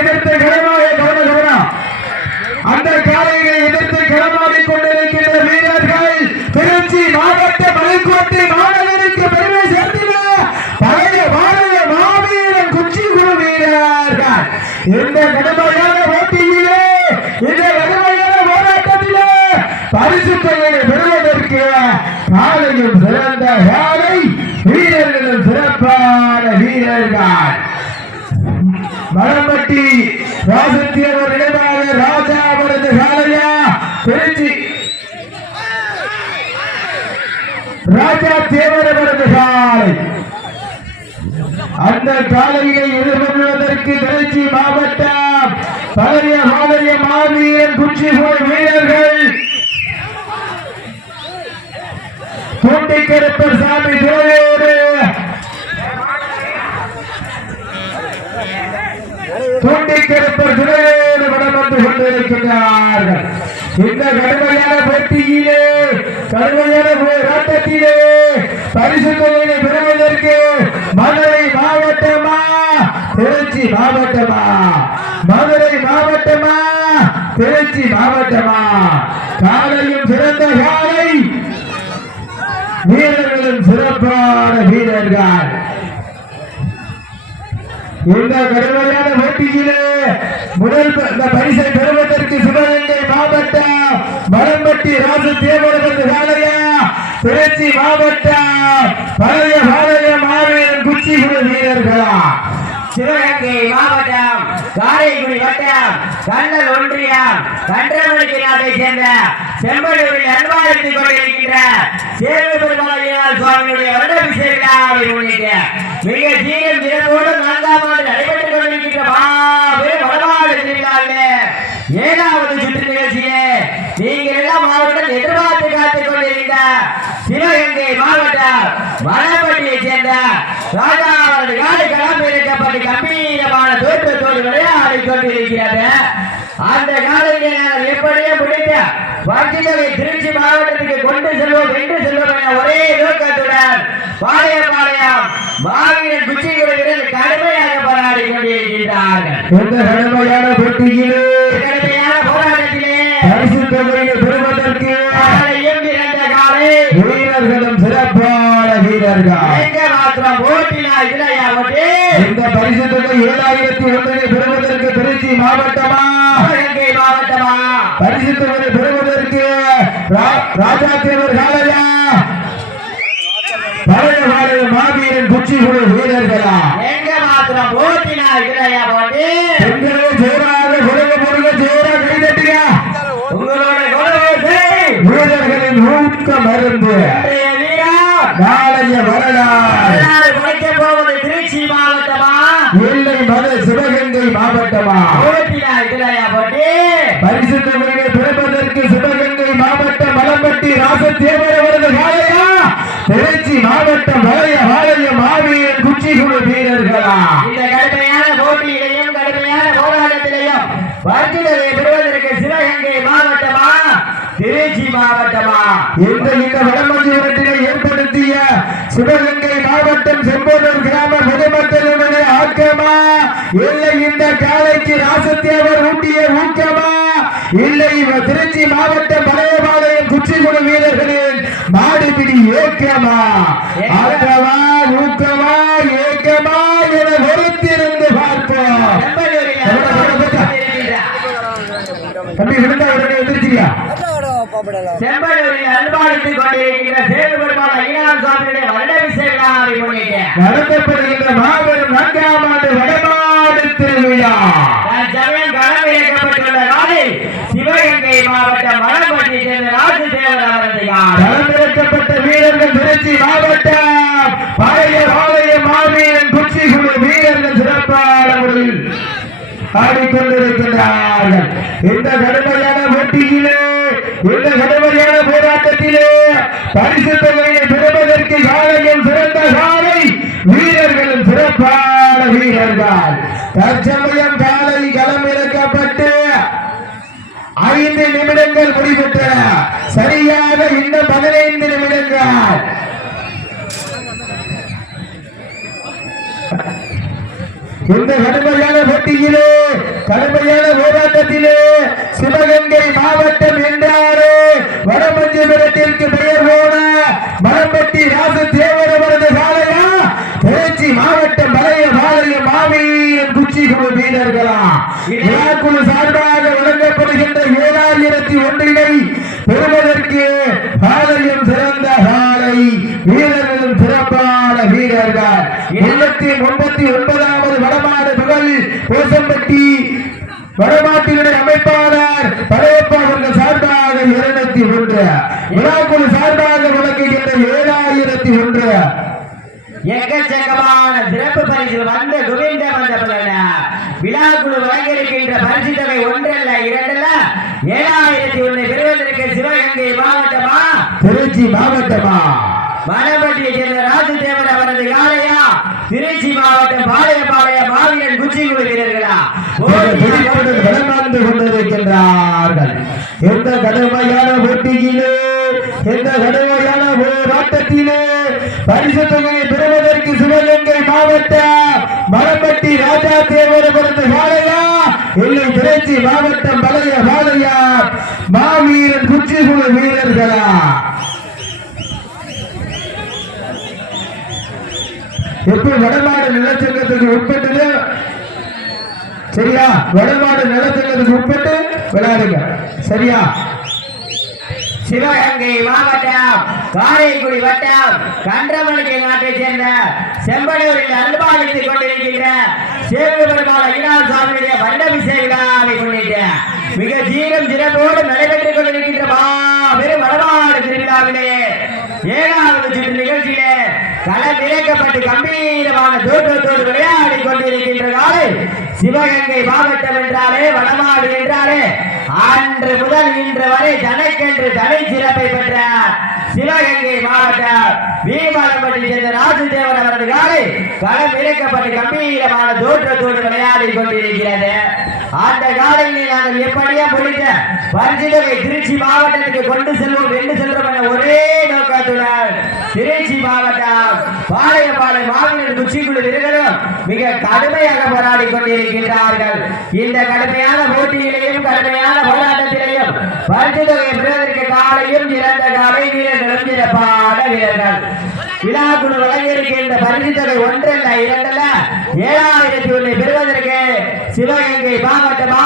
எதிர்த்து கவனம் அந்த காலையை எதிர்த்து களமாடிக் கொண்டிருக்கின்ற வீரர்கள் திருச்சி மாவட்ட மலைக்கோட்டை மாநகருக்கு பெருமை சேர்த்திட பழைய மாவீரன் குச்சி குழு வீரர்கள் இந்த கடுமையான போட்டியிலே இந்த கடுமையான போராட்டத்திலே பரிசு தொகையை பெறுவதற்கு காலையும் சிறந்த காலை வீரர்களும் சிறப்பான வீரர்கள் மரம்பட்டி ராசத்தியவர் இடமாக ராஜா அவரது காலையா திருச்சி ராஜா தேவர் அவரது காலை அந்த காலையை எதிர்கொள்வதற்கு திருச்சி மாவட்டம் பழைய மாலைய மாவீரன் குச்சி போய் வீரர்கள் தூண்டிக்கருப்பர் சாமி தேவையோடு தூண்டிக்கருப்பர் துறையோடு வடம் வந்து கொண்டிருக்கிறார்கள் இந்த கடுமையான போட்டியிலே கடுமையான போராட்டத்திலே பரிசு தொகையை பெறுவதற்கு மதுரை மாவட்டமா திருச்சி மாவட்டமா மதுரை மாவட்டமா திருச்சி மாவட்டமா காலையும் சிறந்த காலை வீரர்களும் சிறப்பான வீரர்கள் இந்த கடுமையான போட்டியிலே முதல் பரிசை பெறுவதற்கு சிவகங்கை மாவட்டம் மரம்பட்டி ராசு தேவரது காலையா திருச்சி மாவட்டம் பழைய மாவீரன் குச்சி குழு வீரர்களா சிவகங்கை மாவட்டம் காரைக்குடி வட்டம் கண்ணல் ஒன்றியம் கன்றமணிக்கு நாட்டை சேர்ந்த செம்பலூரில் அன்பாடுத்திக் கொண்டிருக்கின்ற சேவை பெருமாள் சுவாமியுடைய வருடாபிஷேக விழாவை முன்னிட்டு மிக சீரம் சிறப்போடு 4ஆம் ஆண்டு நடைபெற்றுக் கொண்டிருக்கின்ற மாபெரும் வடமாடு திருவிழாவிலே 7வது சுற்று நிகழ்ச்சியிலே நீங்கள் எல்லாம் மாவட்டம் எதிர்பார்த்து காத்துக் கொண்டிருந்த சிவகங்கை மாவட்டம் மரம்பட்டியை சேர்ந்த ராஜா அவரது காலை களம் இறக்கப்பட்டு கம்பீரமான தோற்றத்தோடு விளையாடிக் கொண்டிருக்கிறது. அந்த காலையை நாங்கள் எப்படியே முடித்த பரிசுகளை திருச்சி மாவட்டத்துக்கு கொண்டு செல்வோம் என்று செல்வோம் என ஒரே நோக்கத்துடன் பாளையம் மாவீரன் குச்சி குழுவினர் கடுமையாக போராடி கொண்டிருக்கின்றார்கள். இந்த கடுமையான போட்டியிலே கடுமையான போராட்டத்திலே பரிசு தொகையை பெறுவதற்கு காலையும் இரண்ட காலை வீரர்களும் சிறப்பான வீரர்கள் எங்க மாத்திரம் ஓட்டினா இல்லையா ஓட்டி இந்த பரிசு தொகை 7001 பெறுவதற்கு திருச்சி மாவட்டமா சிவகங்கை மாவட்டமா பரிசு தொகை பெறுவதற்கு ராஜா தேவர் காலையா பழைய மாவீரன் குச்சி குழு வீரர்களா எங்க மாத்திரம் ஓட்டினா இல்லையா ஓட்டி பெண்களே ஜோராக முருக ஜோரா கைதட்டுங்க உங்களோட குணவத்தை வீரர்களின் ஊக்க மருந்து வீரா நாளைய வரலாறு உழைக்க போவது திருச்சி மாவட்டமா இல்லை மது சிவகங்கை மாவட்டமா ஓட்டினா இல்லையா ஓட்டி பரிசு தொகையை பெறுவதற்கு சிவகங்கை மாவட்டம் மலம்பட்டி ராசத்தேவர் அவரது காலையா திருச்சி மாவட்டம் பழைய மாவீரன் குச்சி குழு வீரர்களா இந்த கடுமையான போட்டியிலையும் கடுமையான போராட்டத்திலையும் பரிசுகளை பெறுவதற்கு சிவகங்கை மாவட்டமா திருச்சி மாவட்டமா இந்த வடமஞ்சுவரத்தினை ஏற்படுத்திய சிவகங்கை மாவட்டம் செம்பூர் கிராம பொதுமக்களுடைய ஆக்கமா இல்லை இந்த காலைக்கு ராசத்தேவர் ஊட்டிய ஊக்கமா இல்லை திருச்சி மாவட்டம் பழையபாளையம் குச்சி குழு வீரர்களின் மாடுபிடி ஏக்கமா ஆக்கமா ஊக்கமா ஏக்கமா என பொறுத்திருந்து பார்ப்போம். தம்பி விழுந்தா உடனே எதிர்ச்சியா செம்பலூரில் அன்பாடுத்திக் கொண்டிருக்கின்ற சேவை பெருமாள் ஐயனார் சுவாமியுடைய வருடாபிஷேக விழாவை முன்னிட்டு நடத்தப்படுகின்ற மாபெரும் 4ஆம் ஆண்டு வடமாடு திருவிழா சமயம் களம் இறக்கப்பட்டுள்ள நாளில் சிவகங்கை மாவட்டம் மரம்பட்டியை சேர்ந்த ராஜு தேவர் அவரது களம் இறக்கப்பட்ட வீரர்கள் திருச்சி மாவட்டம் பழைய மாவீரன் குச்சி குழு வீரர்கள் சிறப்பான முறையில் ஆடிக்கொண்டிருக்கிறார்கள். இந்த கடுமையான போட்டியிலே இந்த கடுமையான போராட்டத்திலே பரிசு தொகையை பெறுவதற்கு காலையும் சிறந்த காலை வீரர்களும் சிறப்பான வீரர்கள் தற்சமயம் காலை களம் இறக்கப்பட்டு 5 நிமிடங்கள் முடிவுற்றன. சரியாக இன்னும் 15 நிமிடங்கள். இந்த கடுமையான போட்டியிலே விழாக்குழு சார்பாக வழங்கப்படுகின்ற 7001 பெறுவதற்கு காலையும் சிறந்த காலை வீரர்களும் சிறப்பான வீரர்கள் 739வது வடமாடு புகழ் கோசம்பட்டி வடமாட்டினுடைய அமைப்பாளர் படையப்பா அவர்கள் சார்பாக 201 விழாக்குழு சார்பாக வழங்குகின்ற 7001 எக்கச்சக்கமான சிறப்பு பரிசு வந்த கோவிந்த மண்டபம் விழாக்குழு வழங்கியிருக்கின்ற பரிசு தொகை 1 அல்ல 2 அல்ல 7001 பெறுவதற்கு சிவகங்கை மாவட்டமா திருச்சி மாவட்டமா மணப்பட்டியை சேர்ந்த ராஜதேவர் அவரது காலையா திருச்சி மாவட்டம் பாளையப்பாளைய மாவீரன் குச்சிக்குழு வீரர்களா வளர்ந்து கொண்டிருக்கின்றார்கள். எந்த கடுமையான போட்டியிலே எந்த கடுமையான போராட்டத்திலே பரிசு தொகையை பெறுவதற்கு சிவகங்கை மாவட்ட மணப்பட்டி ராஜா தேவர் அவரது காலையா இல்லை திருச்சி மாவட்டம் பழைய பாளையா மாவீரன் குச்சிக்குழு வீரர்களா? எப்ப வடமாடு நிலச்சங்கத்துக்கு உட்பட்டது சரியா? வடமாடு நிலச்சங்கத்துக்கு உட்பட்டு விளையாடுங்க சரியா? சிவகங்கை மாவட்டம் காரைக்குடி வட்டம் கன்றமணிக்கை நாட்டை சேர்ந்த செம்பனூரில் அன்பாளித்துக் கொண்டிருக்கின்ற சேவை பெருமாள் ஐயனார் சுவாமியுடைய வருடாபிஷேக விழாவை முன்னிட்டு மிக சீரம் சிறப்போடு நடைபெற்றுக் கொண்டிருக்கின்ற மாபெரும் வடமாடு திருவிழாவிலே 7வது சுற்று நிகழ்ச்சியிலே களம் இறக்கப்பட்டு கம்பீரமான தோற்றத்தோடு விளையாடி கொண்டிருக்கின்ற காலை சிவகங்கை மாவட்டம் என்றாலே வடமாடு என்றாலே அன்று முதல் இன்று வரை தனக்கென்று தனி சிறப்பை பெற்ற சிவகங்கை மாவட்டம் வீமலம்பட்டி சேர்ந்த ராஜதேவர் அவரது காலை களம் இறக்கப்பட்டு கம்பீரமான தோற்றத்தோடு விளையாடி கொண்டிருக்கிறது. அந்த காலையிலே நாங்கள் எப்படியா முடித்த பரிசுத்தொகை திருச்சி மாவட்டத்துக்கு கொண்டு செல்வோம் என்று செல்றோம் ஒரே நோக்கத்துடன் திருச்சி மாவட்டம் பாளையப்பாளை மாவீரன் குச்சிக்குழு வீரர்களும் மிக கடுமையாக போராடி கொண்டிருக்கின்றார்கள். இந்த கடுமையான போட்டியிலேயும் கடுமையான போராட்டத்திலேயும் பரிசுத்தொகையை பெறுவதற்கு காலையும் சிறந்த காலை வீரர்களும் சிறப்பான வீரர்கள். விழாக்குழு வழங்கியிருக்கின்ற பரிசு தொகை 1 அல்ல 2 அல்ல 7001 பெறுவதற்கு சிவகங்கை மாவட்டமா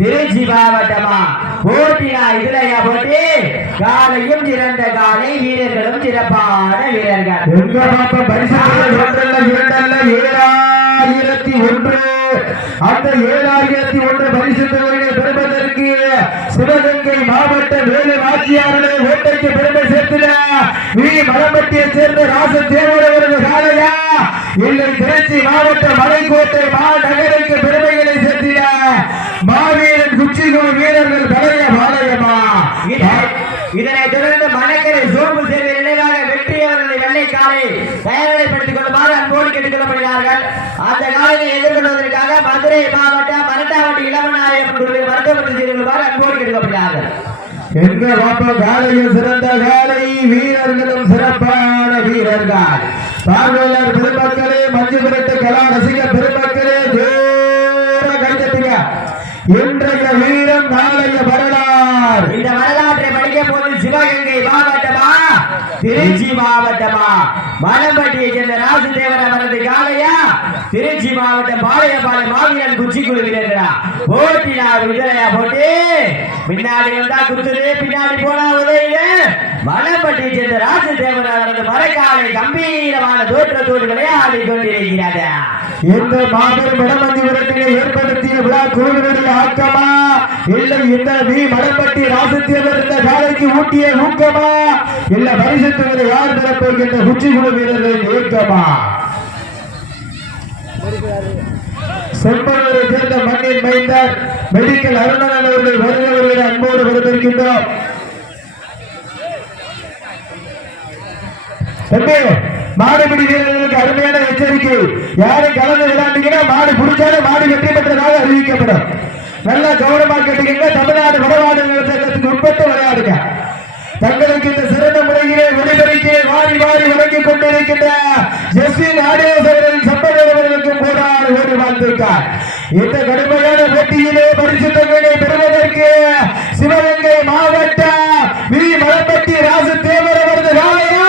திருச்சி மாவட்டமா போட்டியா? இதுலையா போட்டி? காலையும் சிறந்த காலை வீரர்களும் சிறப்பான வீரர்கள். பரிசு 1 அல்ல 2 அல்ல 7001 அந்த 7001 பரிசு தொகையை பெறுவதற்கு சிவகங்கை மாவட்ட வேலு வாத்தியாரனை ஓட்டைக்கு பெருமை சேர்த்திட மணப்பட்டியை சேர்ந்த ராசதேவர் அவரது காலையா இல்லை திருச்சி மாவட்ட மலைக்கோட்டை மாநகருக்கு பெருமைகளை சேர்த்திட மாவீரன் குச்சிக்குழு வீரர்கள் பழைய பாளையமா? இதனைத் தொடர்ந்து மணக்கரை சோம்பு சேர்வை நினைவாக வெற்றி அவர்களை வெள்ளை காலை தயார்நிலைப்படுத்திக் கொள்ளுமாறு அன்போடு கேட்டுக் கொள்ளப்படுகிறார்கள். அந்த காலையை எதிர்கொள்வதற்காக மதுரை மாவட்டம் மரட்டாவட்டி இளவநாயகம் மருத்துவமனை செய்து கொள்ளுமாறு அன்போடு கேட்டுக்கொள்ளப்படுகிறார்கள். எங்க வாப்பம் காலையும் சிறந்த காலை வீரர்களும் சிறப்பான வீரர்கள். பார்வையாளர் பெருமக்களே, மஞ்சு விரட்டு கலா ரசிக பெருமக்களே, ஜோர கைதட்டுங்க. இன்றைய வீரம் நாளைய வரலாறு. இந்த வரலாற்றை படிக்க போது சிவகங்கை மாவட்டமா திருச்சி மாவட்டமா? மணப்பட்டியை சேர்ந்த ராஜதேவர் அவரது காலையா திருச்சி மாவட்டம் பாளையப்பாளைய மாவீரன் குச்சிக்குழு வீரர்களா? போட்டினா விடுதலையா? போட்டி பின்னாடி வந்தா குத்துரு, பின்னாடி போனா உதவிடு. மணப்பட்டியை சேர்ந்த ராஜதேவர் அவரது மரக்காலை கம்பீரமான தோற்றத்தோடு விளையாடி கொண்டிருக்கிறது. இந்த மாபெரும் வடமஞ்சி விரட்டினை ஏற்படுத்திய விழா குழுவினுடைய ஆக்கமா இல்லை இந்த மணப்பட்டி ராசதேவர் இந்த காலைக்கு ஊட்டிய ஊக்கமா இல்ல பரிசுகளை யார் பெறப்போகின்ற குச்சிக்குழு வீரர்களின் இயக்கமா? செம்பனூரை சேர்ந்த மண்ணின் மைந்தர் மெடிக்கல் அருணன் அவர்கள் வருகிறவர்களை அன்போடு வரவேற்கின்றோம். மாடுபிடி வீரர்களுக்கு அருமையான எச்சரிக்கை. யாரும் கலந்து விளையாண்டீங்கன்னா மாடு பிடிச்சாலும் மாடு வெற்றி பெற்றதாக அறிவிக்கப்படும். நல்லா கவனமா கேட்டீங்கன்னா தமிழ்நாடு வடமாடு நிலச்சங்கத்துக்கு உட்பட்டு விளையாடுங்க. தங்களுக்கு இந்த சிறந்த முறையிலே ஒளிபரிக்கை வாரி வாரி வழங்கிக் கொண்டிருக்கின்ற ஜஸ்டின் ஆடியோ சகோதரன் சம்பந்தவர்களுக்கும் போராடு ஓடி வாழ்ந்திருக்கார். இந்த கடுமையான போட்டியிலே பரிசு தொகையை பெறுவதற்கு சிவகங்கை மாவட்ட மணப்பட்டி ராசதேவர் அவரது காலையா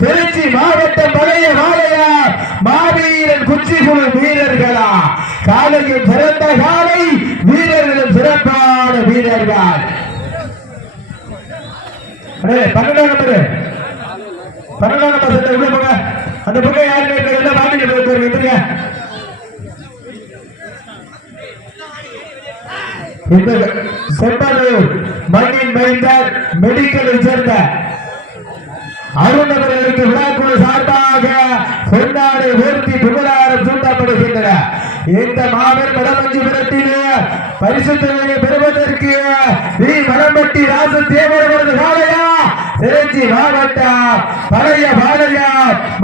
திருச்சி மாவட்டம் பழைய வாழையா மாவீரன் குச்சிக்குழு வீரர்களா? காலையில் சிறந்த காலை வீரர் வீரர்கள் 12 நம்பர் உள்ள போங்க. அந்த புகை யாரு எல்லாம் மாட்டிட்டு போயிருங்க. இந்த செம்பனையூர் மண்ணின் மைந்தர் மெடிக்கலை சேர்ந்த அருண் அவர்களுக்கு விழாக்குழு சார்பாக பொன்னாடை ஊர்த்தி புகழாரம் சூட்டப்படுகின்றன. இந்த மாபெரும் வடமஞ்சிபுரத்திலே பரிசு தொகையை பெறுவதற்கு வி மலம்பட்டி ராசு தேவரவரது காலையா திருச்சி மாவட்டம் பழைய பாளையா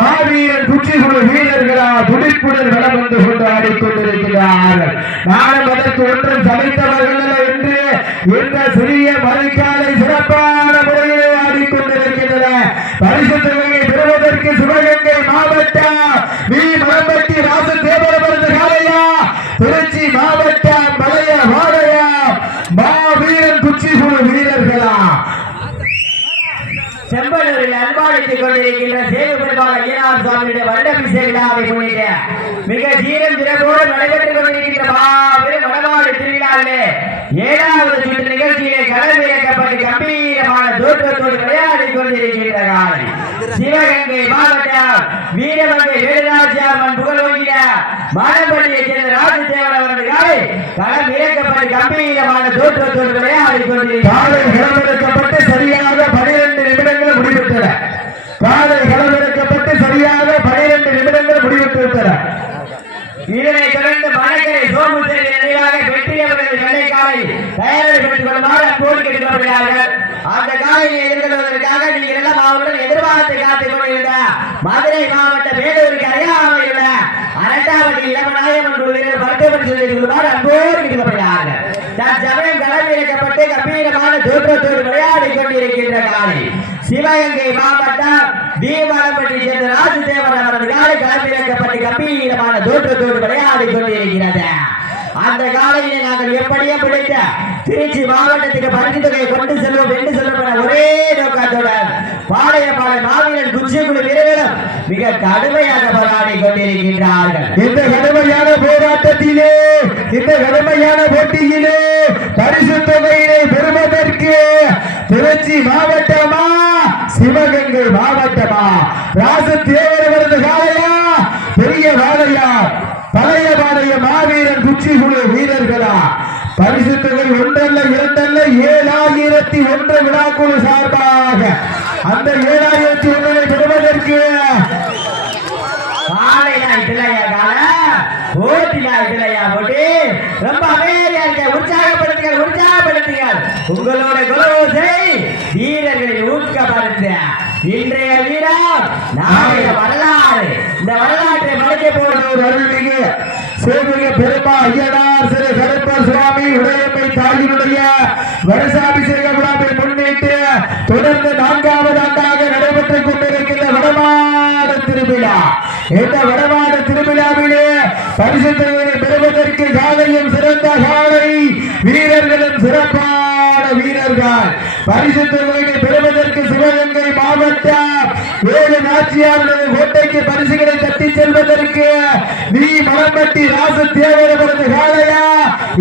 மாவீரன் குச்சிக்குழு வீரர்களா துடிப்புடன் வளம் வந்து கொண்டு ஆடிக்கொண்டிருக்கிறார்கள். நானும் அதற்கு ஒன்றும் சமைத்தவர்கள் என்று இந்த சிறிய மழைக்காலை சிறப்பான முறையிலே ஆடிக்கொண்டிருக்கின்றன. பரிசு தொகையை பெறுவதற்கு சிவகங்கை மாவட்டம் வி மலம்பட்டி ராசு தேவரவரது காலையா திருச்சி மாவட்டம் பழைய பாளையா மாவீரன் குச்சிக்குழு வீரர்களா செம்பலூரில் அன்பாளித்துக் கொண்டிருக்கின்ற சேவை பெருமாள் ஐயனார் சுவாமியுடைய வருடாபிஷேக விழாவை முன்னிட்டு மிக சீரம் சிறப்போடு நடைபெற்றுக் கொண்டிருக்கின்ற மாபெரும் வடமாடு திருவிழாவிலே 7வது சுற்று நிகழ்ச்சியிலே களமிறக்கப்பட்டு கம்பீரமான தோற்றத்தோடு விளையாடிக் கொண்டிருக்கின்ற காலை சிவகங்கை மாவட்டம் வீரமங்கை வேலுராஜாமன் புகழ் ஓங்கிட மானம்பள்ளியைச் சேர்ந்த ராஜதேவன் அவரது காலை களமிறக்கப்பட்டு கம்பீரமான தோற்றத்தோடு விளையாடிக் கொண்டிருக்கிறார். சரியாக 12 நிமிடங்கள் முடிவிட்டன. காலை களமிறக்கப்பட்டு சரியாக 12 நிமிடங்கள் முடிவிட்டுவிட்டன. இதனை தொடர்ந்து மணக்கரை சோமுசேரி நினைவாக வெற்றி அவர்கள் வெள்ளைக்காலை தயாரிப்படுத்திக் கொள்ளுமாறு அன்போடு கேட்டுக்கொள்கிறார்கள். அந்த காலையை எதிர்கொள்வதற்காக நீங்கள் எல்லாம் அவருடன் எதிர்பார்த்து காத்துக் கொண்டிருந்த மதுரை மாவட்ட வேலூருக்கு அருகாமையில் உள்ள அரட்டாவட்டி இளமநாயகன் குழுவினர் மருத்துவமனை செய்து கொள்ளுமாறு அன்போடு கேட்டுக்கொள்கிறார்கள். தற்சமயம் களமிறக்கப்பட்டு கம்பீரமான தோற்றத்தோடு விளையாடிக் கொண்டிருக்கின்ற காலை சிவகங்கை மாவட்டம் தீவனப்பட்டி சேர்ந்த ராஜதேவன் அவரது காலை களமிறக்கப்பட்டு கம்பீரமான தோற்றத்தோடு விளையாடிக் கொண்டிருக்கிறது. அந்த காலையிலே நாங்கள் எப்படியே பிடித்த திருச்சி மாவட்டத்துக்கு பரிசு தொகையை கொண்டு செல்வோம் என்று சொல்லப்பட ஒரே நோக்கத்துடன் பாளையப்பாளை மாவீரன் குச்சிக்குழு வீரர்களும் மிக கடுமையாக போராடி கொண்டிருக்கின்றார்கள். இந்த கடுமையான போராட்டத்திலே இந்த கடுமையான போட்டியிலே பரிசு தொகையினை பெறுவதற்கு திருச்சி மாவட்டமா சிவகங்கை மாவட்டமா ராசு தேவரவரது காலையா பெரிய வாழையா பழைய பாளைய மாவீரன் குச்சிக்குழு வீரர்களா பரிசு தொகை ஒன்றல்ல இரண்டல்ல 7001 விழாக்குழு சார்பாக அந்த 7001 பெறுவதற்கு ரொம்ப அமைதியாக உற்சாகப்படுத்துங்கள். உங்களோட குலோசை வீரர்களை ஊக்கப்படுத்த இன்றைய வீரம் நாளைய வரலாறு. இந்த வரலாற்றை மறைக்க போடுவோர் அருள்மிகு சேமிக பெருமா ஐயனார் சிறு கருப்பர் சுவாமி உடையம்மை தாயினுடைய வருஷாபிஷேக விழாவை முன்னிட்டு தொடர்ந்து 4வது ஆண்டாக நடைபெற்றுக் கொண்டிருக்கின்ற வடமாடு திருவிழா. இந்த வடமாடு திருவிழாவிலே பரிசு தொகையை பெறுவதற்கு காலையும் சிறந்த காலை வீரர்களும் சிறப்பான வீரர்கள். பரிசு தொகையை பெறுவதற்கு சிவகங்கை மாவட்டம் வேலு நாச்சியாருடைய கோட்டைக்கு பரிசுகளை தட்டி செல்வதற்கு வி மலம்பட்டி ராசு தேவரவரது காலையா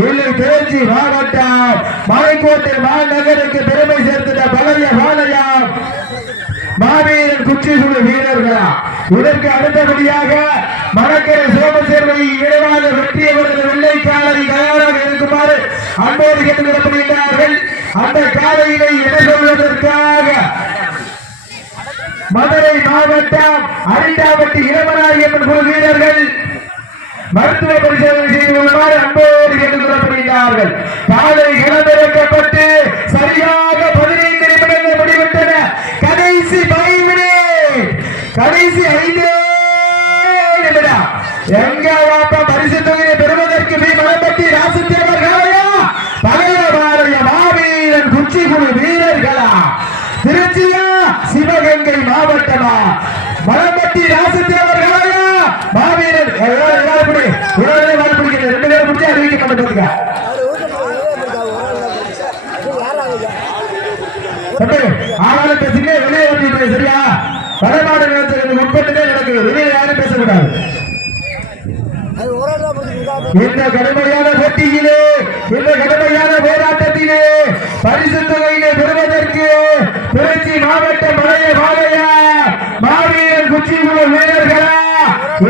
இல்லை திருச்சி மாவட்டம் மலைக்கோட்டை மாநகருக்கு பெருமை சேர்த்துட்ட பழைய பாளையா மாவீரன் குச்சிக்குழு வீரர்களா. இதற்கு அடுத்தபடியாக மணக்கரை சோமசேர்வை இடைவாக வெற்றியவரது வெள்ளைக்காலை தயாராக இருக்குமாறு அன்போடு கேட்டுக்கொள்ளப்படுகிறார்கள். அந்த காலையினை எதிர்கொள்வதற்காக மதுரை மாவட்டம் அரிட்டாவட்டி இளமநாயகன் குழு வீரர்கள் மருத்துவ பரிசோதனை செய்து கொள்ளுமாறு அன்போடு கேட்டுக்கொள்ளப்படுகிறார்கள். காலை களமிறக்கப்பட்டு சரியாக 15 நிமிடங்கள் முடிவிட்டன. கடைசி 5 நிமிடம் எங்க வாப்பா பரிசு தொகையை பெறுவதற்கு வி மலம்பட்டி ராசு தேவர்களா பழைய பாளைய மாவீரன் குச்சிக்குழு வீரர்களா திருச்சியா சிவகங்கை மாவட்டமா மலம்பட்டி ராசு தேவர்களா மாவீரன் 2 பேரும் பிடிச்சி அறிவிக்கப்பட்டிருக்க ஆனாலும் பேசுங்க வெளியே வந்து சரியா வடமாடு நிலத்திற்கு உட்பட்டுதான் நடக்குது. வெளியே யாரும் பேசக்கூடாது. இந்த கடுமையான போட்டியிலே இந்த கடுமையான போராட்டத்திலே மாவட்டம் பழைய பாதையா மாவீரன் குச்சிக்குழு வீரர்களா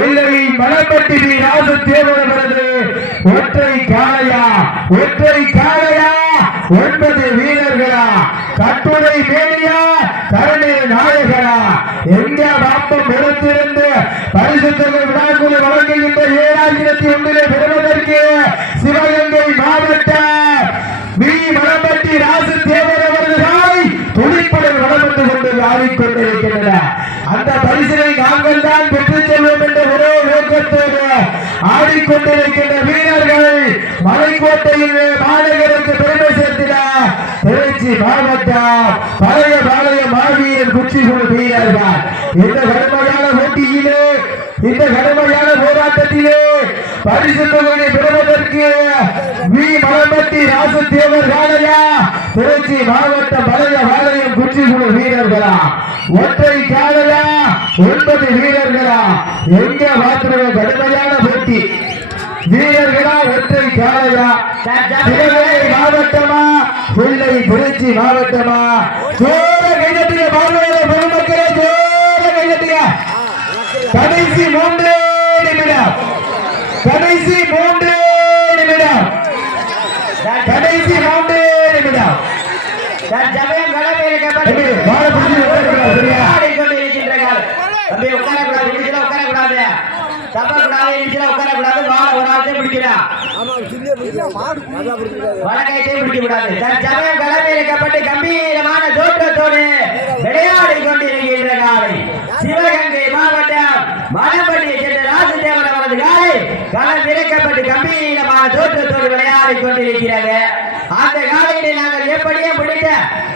இல்லை மலப்பட்டி ராசு தேவரது ஒற்றை காளையா 9 வீரர்களா கட்டுரை மேலியா கருணீர் நாயகரா எங்க பாப்பம் எடுத்திருந்து பரிசுத்தர்கள் விழாக்குழு வழங்குகின்ற 7001 பெறுவதற்கு சிவகங்கை மாவட்டம் மலப்பட்டி ராசு தேவரவர்கள் துணிப்புடன் வளர்ந்து கொண்டு ஆடிக்கொண்டிருக்கின்றன. அந்த பரிசினை நாங்கள் தான் பெற்றுச் செல்வோம் என்ற ஒரே நோக்கத்தோடு ஆடிக்கொண்டிருக்கின்ற வீரர்கள் மலைக்கோட்டையில் மாநகருக்கு பெருமை சேர்த்திட திருச்சி மாவட்டம் பழைய பாளைய மாவீரன் குச்சிக்குழு வீரர்கள் இந்த கடுமையான போட்டியிலே இந்த கடுமையான போராட்டத்திலே பரிசு தொகையை பெறுவதற்கு மலப்பட்டி ராசு தேவர் காளையா திருச்சி மாவட்டம் பழைய பாளையம் குச்சிக்குழு வீரர்களா ஒற்றை காளையா 9 வீரர்களா எங்க மாத்திர கடுமையான போட்டி வீரர்களா ஒற்றை காளையா சிவகங்கை மாவட்டமா பிள்ளை திருச்சி மாவட்டமா ஜோர கைதட்டிய பார்வையாள பெருமக்களே ஜோர கைதட்டிய கடைசி 3 நிமிடம் கடைசி 3 நிமிடம் தற்சமயம் களமிறக்கப்பட்டு கொண்டிருக்கின்றார்கள். தம்பி உட்காரக்கூடாது, இடிச்சுல உட்காரக்கூடாது, தப்பக்கூடாது, இடிச்சுல உட்காரக்கூடாது. வாழ ஒரு ஆளத்தை பிடிக்கிறான், வழக்கத்தை பிடிக்க கூடாது. தற்சமயம் களமிறக்கப்பட்டு கம்பீரமான தோற்றத்தோடு விளையாடி கொண்டிருக்கின்ற காலை சிவகங்கை மாவட்டம் மலப்பட்டியை சேர்ந்த ராஜதேவன் அவரது காலை களம் இறக்கப்பட்டு கம்பீரமான தோற்றத்தோடு விளையாடி கொண்டிருக்கிறது. அந்த காலையிலே நாங்கள் எப்படியே முடித்த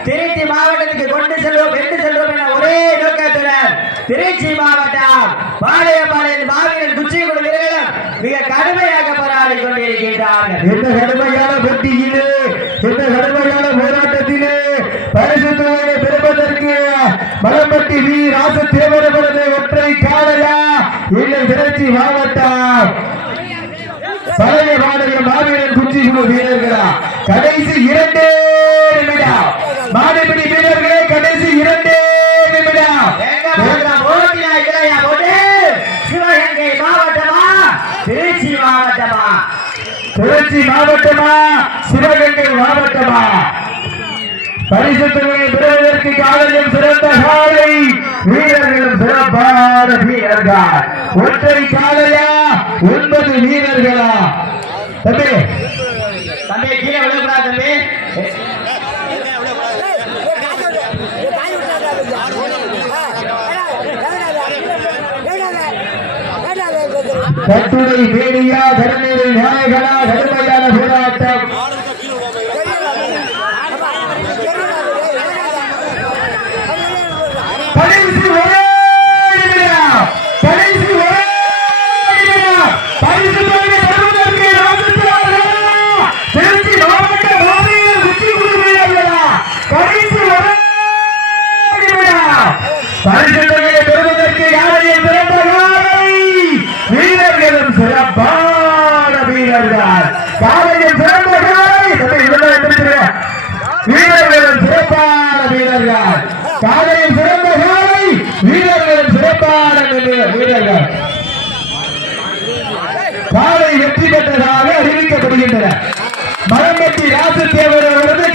திருச்சி மாவட்டத்துக்கு கொண்டு செல்வோம் என ஒரே நோக்கத்துடன் திருச்சி மாவட்டம் பாளையப்பாளையம் மாவீரன் குச்சிக்குழு வீரர்களும் மிக கடுமையாக போராடி கொண்டிருக்கின்றார்கள். இந்த கடுமையான போட்டியிலே இந்த கடுமையான போராட்டத்திலே பரிசு தொகையை பெறுவதற்கு மலப்பட்டி ராசு தேவரவரது ஒற்றை காளையா இல்லை திருச்சி மாவட்டம் பழைய பாளையம் மாவீரன் குச்சிக்குழு வீரர்களா கடைசி 2 நிமிடம் மாடுபிடி வீரர்களே கடைசி 2 நிமிடம் சிவகங்கை மாவட்டமா திருச்சி மாவட்டமா திருச்சி மாவட்டமா சிவகங்கை மாவட்டமா பரிசு தொகையை பெறுவதற்கு காலையும் சிறந்த காலை வீரர்களும் சிறப்பான வீரர்கள் ஒற்றை காலையா 9 வீரர்களா தம்பி தம்பி கீழே விழக்கூடாது தம்பி. கட்டுரை மேடியா கருணீரை நாயகனா கடுமையான போராட்டம் கடைசி ஒரே நிமிடம் கடைசி ஒரே நிமிடம் பரிசு தொகையை பெறுவதற்கு திருச்சி மாவட்ட மாவீரன் குச்சிக்குழு வீரர்களா கடைசி ஒரே நிமிடம் பரிசு தொகையை பெறுவதற்கு யாரையும் சிறந்த காலை வீரர்களும் சிறப்பான வீரர்கள் காலையும் சிறந்த காலை வீரர்களும் சிறப்பான வீரர்கள் காலையும் சிறந்த காலை வீரர்களும் சிறப்பான வீரர்கள் காலை வெற்றி பெற்றதாக அறிவிக்கப்படுகின்றன. மலப்பட்டி ராசு தேவர் அவரது